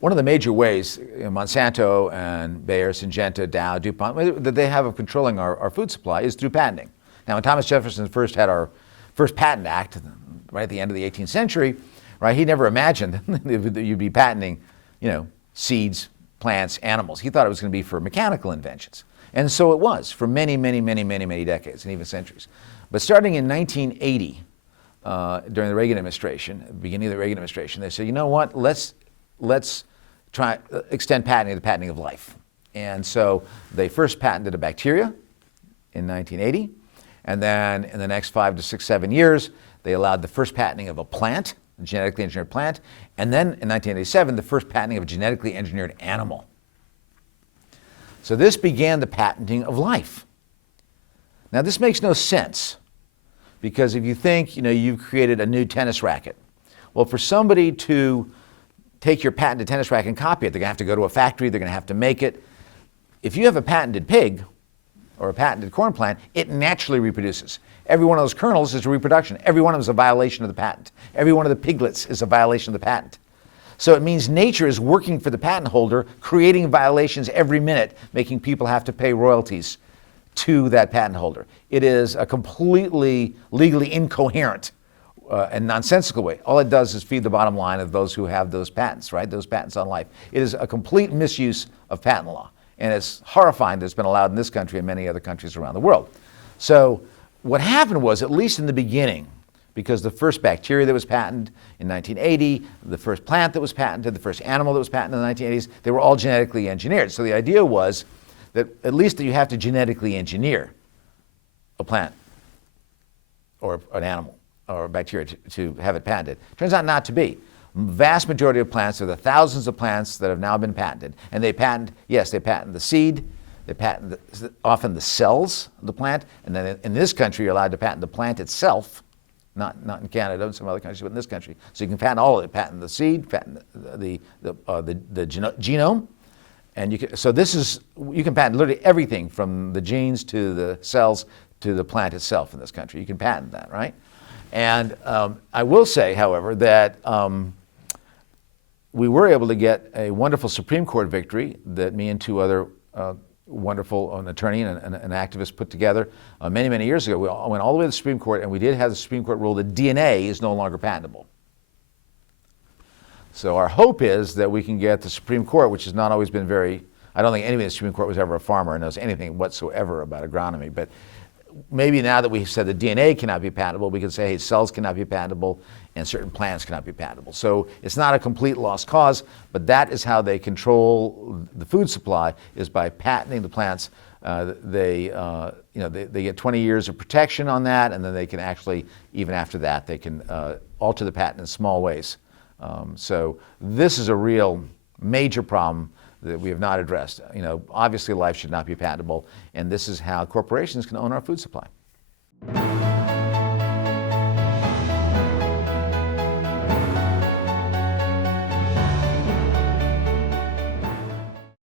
One of the major ways Monsanto and Bayer, Syngenta, Dow, DuPont, that they have of controlling our food supply is through patenting. Now, when Thomas Jefferson first had our first patent act, right at the end of the 18th century, right, he never imagined that you'd be patenting, seeds, plants, animals. He thought it was going to be for mechanical inventions. And so it was for many, many, many, many, many decades and even centuries. But starting in 1980, during the Reagan administration, beginning of the Reagan administration, they said, you know what, let's try extend patenting to the patenting of life. And so they first patented a bacteria in 1980, and then in the next 5 to 6, 7 years, they allowed the first patenting of a plant, a genetically engineered plant, and then in 1987, the first patenting of a genetically engineered animal. So this began the patenting of life. Now this makes no sense, because if you think, you've created a new tennis racket. Well, for somebody to take your patented tennis racket and copy it, they're going to have to go to a factory, they're going to have to make it. If you have a patented pig or a patented corn plant, it naturally reproduces. Every one of those kernels is a reproduction. Every one of them is a violation of the patent. Every one of the piglets is a violation of the patent. So it means nature is working for the patent holder, creating violations every minute, making people have to pay royalties to that patent holder. It is a completely legally incoherent and nonsensical way. All it does is feed the bottom line of those who have those patents, right? Those patents on life. It is a complete misuse of patent law. And it's horrifying that it's been allowed in this country and many other countries around the world. So what happened was, at least in the beginning, because the first bacteria that was patented in 1980, the first plant that was patented, the first animal that was patented in the 1980s, they were all genetically engineered. So the idea was that at least that you have to genetically engineer a plant or an animal or a bacteria to have it patented. Turns out not to be. Vast majority of plants, are the thousands of plants that have now been patented, and they patent the seed, they patent often the cells of the plant, and then in this country you're allowed to patent the plant itself, not in Canada and some other countries, but in this country. So you can patent all of it, patent the seed, patent the genome, and you can patent literally everything from the genes to the cells to the plant itself in this country. You can patent that, right? And I will say, however, that we were able to get a wonderful Supreme Court victory that me and two other wonderful, an attorney and an activist put together many, many years ago. We went all the way to the Supreme Court, and we did have the Supreme Court rule that DNA is no longer patentable. So our hope is that we can get the Supreme Court, which has not always been I don't think anybody in the Supreme Court was ever a farmer and knows anything whatsoever about agronomy, but maybe now that we've said that DNA cannot be patentable, we can say, hey, cells cannot be patentable and certain plants cannot be patentable. So it's not a complete lost cause, but that is how they control the food supply, is by patenting the plants. They get 20 years of protection on that, and then they can actually, even after that, they can alter the patent in small ways. So this is a real major problem that we have not addressed. Obviously life should not be patentable, and this is how corporations can own our food supply.